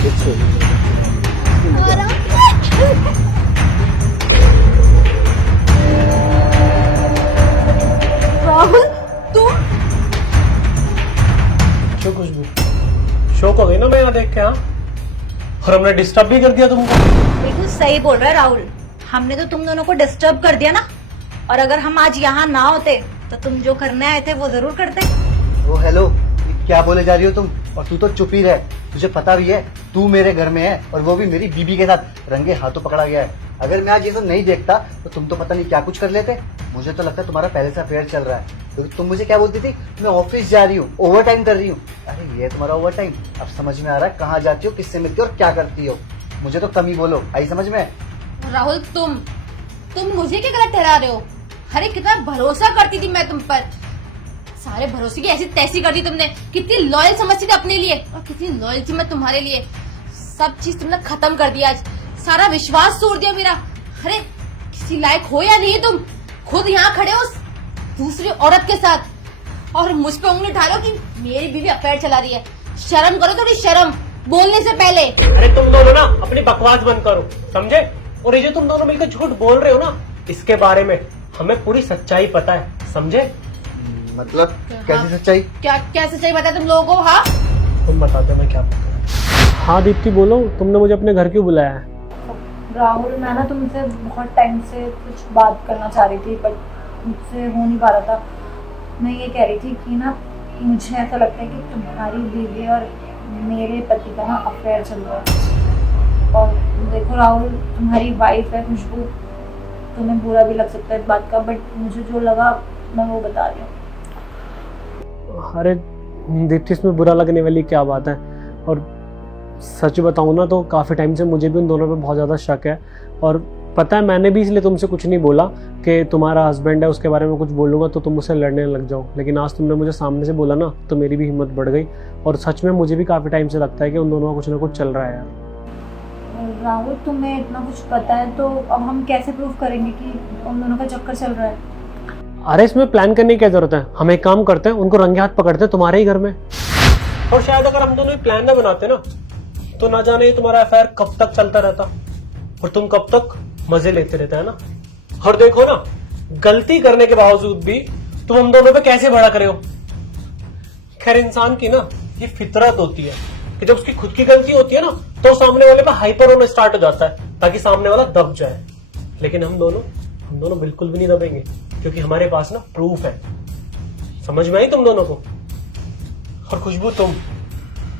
राहुल तुम क्यों खुशबू, शौक हो गई ना मैं यहाँ देख के? हाँ, और हमने डिस्टर्ब भी कर दिया तुमको। बिल्कुल सही बोल रहा है राहुल, हमने तो तुम दोनों को डिस्टर्ब कर दिया ना। और अगर हम आज यहाँ ना होते तो तुम जो करने आए थे वो जरूर करते। ओ हेलो, क्या बोले जा रही हो तुम? और तू तो चुप ही रह, तुझे पता भी है तू मेरे घर में है और वो भी मेरी बीबी के साथ रंगे हाथों पकड़ा गया है। अगर मैं आज ये सब नहीं देखता तो तुम तो पता नहीं क्या कुछ कर लेते। मुझे तो लगता है तुम्हारा पहले से अफेयर चल रहा है, क्योंकि तुम मुझे क्या बोलती थी, मैं ऑफिस जा रही हूँ, ओवर टाइम कर रही हूँ। अरे ये तुम्हारा ओवर टाइम, अब समझ में आ रहा है कहाँ जाती हो, किससे मिलती हो और क्या करती हो। मुझे तो कम ही बोलो, आई समझ में? राहुल तुम मुझे क्या गलत ठहरा रहे हो? अरे कितना भरोसा करती थी मैं तुम पर, सारे भरोसे की ऐसी तैसी कर दी तुमने। कितनी लॉयल समझती थी अपने लिए और कितनी लॉयल थी मैं तुम्हारे लिए। सब चीज तुमने खत्म कर दिया, आज सारा विश्वास तोड़ दिया मेरा। अरे किसी लायक हो या नहीं तुम? खुद यहाँ खड़े हो दूसरी औरत के साथ और मुझ पे उंगली उठा लो कि मेरी बीवी अफेयर चला रही है। शर्म करो, थोड़ी शर्म, बोलने से पहले। अरे तुम दोनों ना अपनी बकवास बंद करो, समझे? और ये जो तुम दोनों मिलकर झूठ बोल रहे हो ना, इसके बारे में हमें पूरी सच्चाई पता है, समझे? मतलब कैसी सच्चाई? क्या सच्चाई बताया तुम लोगों को? हाँ तुम बताते मैं क्या पता। हाँ दीप्ति बोलो, तुमने मुझे अपने घर क्यों बुलाया है? राहुल मैं ना तुमसे बहुत टाइम से कुछ बात करना चाह रही थी, बट मुझसे हो नहीं पा रहा था। मैं ये कह रही थी कि ना मुझे ऐसा लगता है कि तुम्हारी बीवी और मेरे पति का ना अफेयर चल रहा है। और देखो राहुल, तुम्हारी वाइफ है खुशबू, तुम्हें बुरा भी लग सकता है इस बात का, बट मुझे जो लगा मैं वो बता रही हूँ। अरे दीप्ति, इसमें बुरा लगने वाली क्या बात है? और सच बताऊं ना तो काफ़ी टाइम से मुझे भी उन दोनों पे बहुत ज़्यादा शक है। और पता है, मैंने भी इसलिए तुमसे कुछ नहीं बोला कि तुम्हारा हस्बैंड है उसके बारे में कुछ बोलूँगा तो तुम मुझसे लड़ने लग जाओ। लेकिन आज तुमने मुझे सामने से बोला ना तो मेरी भी हिम्मत बढ़ गई। और सच में मुझे भी काफ़ी टाइम से लगता है कि उन दोनों का कुछ ना कुछ चल रहा है यार। राहुल तुम्हें इतना कुछ पता है तो अब हम कैसे प्रूव करेंगे कि उन दोनों का चक्कर चल रहा है? अरे इसमें प्लान करने की क्या जरूरत है? हम एक काम करते हैं, उनको रंगे हाथ पकड़ते हैं तुम्हारे ही घर में। और शायद अगर हम दोनों प्लान ना बनाते ना तो ना जाने तुम्हारा अफेयर कब तक चलता रहता और तुम कब तक मजे लेते रहते है ना। और देखो ना, गलती करने के बावजूद भी तुम हम दोनों पे कैसे बड़ा करे हो। खैर, इंसान की ना ये फितरत होती है कि जब उसकी खुद की गलती होती है ना तो सामने वाले पे हाइपर होना स्टार्ट हो जाता है ताकि सामने वाला दब जाए। लेकिन हम दोनों बिल्कुल भी नहीं दबेंगे, क्योंकि हमारे पास ना प्रूफ है। समझ में आई तुम दोनों को? और खुशबू तुम,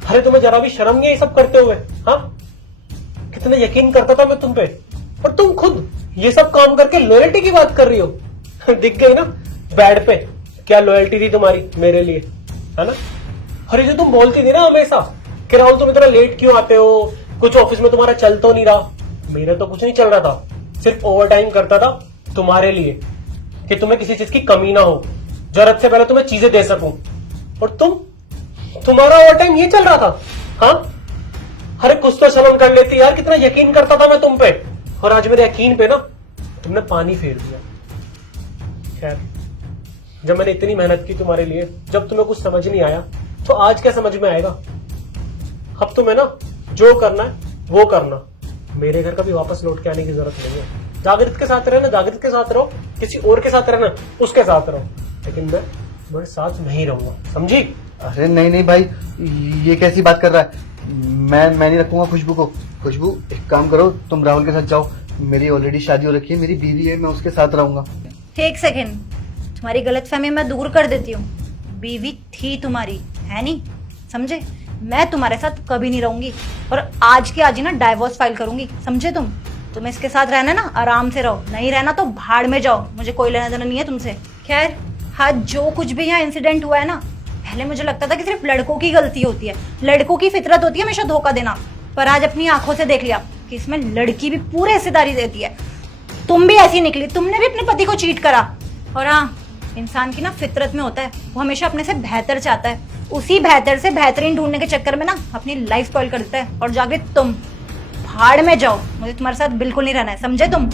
अरे तुम्हें जरा भी शर्म नहीं है ये सब करते हुए? हाँ, कितना यकीन करता था मैं तुम पे, और तुम खुद ये सब काम करके लॉयल्टी की बात कर रही हो। दिख गई ना बैड पे क्या लॉयल्टी थी तुम्हारी मेरे लिए, है ना? अरे जो तुम बोलती थी ना हमेशा कि राहुल तुम इतना लेट क्यों आते हो, कुछ ऑफिस में तुम्हारा चल तो नहीं रहा। मेरा तो कुछ नहीं चल रहा था, सिर्फ ओवर टाइम करता था तुम्हारे लिए कि तुम्हें किसी चीज की कमी ना हो, जरूरत से पहले तुम्हें चीजें दे सकूं। और तुम्हारा ओवर टाइम ये चल रहा था? हाँ, अरे कुछ तो शर्म कर लेती यार, कितना यकीन करता था मैं तुम पे, और आज मेरे यकीन पे ना तुमने पानी फेर दिया। खैर, जब मैंने इतनी मेहनत की तुम्हारे लिए, जब तुम्हें कुछ समझ नहीं आया तो आज क्या समझ में आएगा? अब तुम्हें ना जो करना है वो करना, मेरे घर कभी वापस लौट के आने की जरूरत नहीं है। जागृत के साथ रहना, जागृत के साथ रहो, किसी और के साथ रहना, उसके साथ रहो, लेकिन मैं तुम्हारे साथ नहीं रहूंगा, समझी? अरे नहीं नहीं भाई, ये कैसी बात कर रहा है? मैं नहीं रखूंगा खुशबू को। खुशबू एक काम करो, तुम राहुल के साथ जाओ, मेरी ऑलरेडी शादी हो रखी है, मेरी बीवी है, मैं उसके साथ रहूंगा। एक सेकेंड, तुम्हारी गलतफहमी मैं दूर कर देती हूँ। बीवी थी तुम्हारी, है नहीं, समझे? मैं तुम्हारे साथ कभी नहीं रहूंगी और आज के आज ही ना डाइवोर्स फाइल करूंगी, समझे? तुम्हें इसके साथ रहना ना, आराम से रहो, नहीं रहना तो भाड़ में जाओ, मुझे कोई लेना देना नहीं है तुमसे। खैर, हाँ, जो कुछ भी यहाँ इंसिडेंट हुआ है ना, पहले मुझे लगता था कि सिर्फ लड़कों की गलती होती है, लड़कों की फितरत होती है हमेशा धोखा देना, पर आज अपनी आंखों से देख लिया कि इसमें लड़की भी पूरे हिस्सेदारी देती है। तुम भी ऐसी निकली, तुमने भी अपने पति को चीट करा। और हाँ, इंसान की ना फितरत में होता है, वो हमेशा अपने से बेहतर चाहता है, उसी बेहतर से बेहतरीन ढूंढने के चक्कर में ना अपनी लाइफ स्पॉइल कर देता है। और जागृत, तुम भाड़ में जाओ, मुझे तुम्हारे साथ बिल्कुल नहीं रहना है, समझे तुम?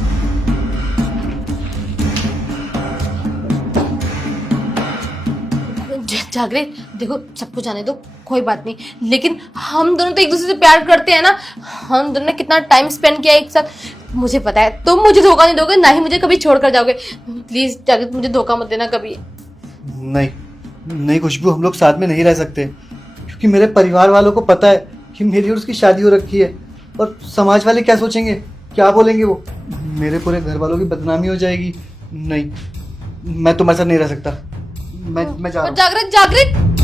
जागृत देखो, सबको जाने दो, कोई बात नहीं, लेकिन हम दोनों तो एक दूसरे से प्यार करते हैं ना। हम दोनों ने कितना टाइम स्पेंड किया एक साथ, मुझे पता है। तुम मुझे धोखा नहीं दोगे, ना ही मुझे कभी छोड़ कर जाओगे। प्लीज जागृत, मुझे धोखा मत देना कभी। नहीं नहीं खुशबू, हम लोग साथ में नहीं रह सकते, क्योंकि मेरे परिवार वालों को पता है कि मेरी और उसकी शादी हो रखी है, और समाज वाले क्या सोचेंगे, क्या बोलेंगे वो, मेरे पूरे घर वालों की बदनामी हो जाएगी। नहीं, मैं तुम्हारे साथ नहीं रह सकता। मैं जा रहा हूँ। जागृत, जागृत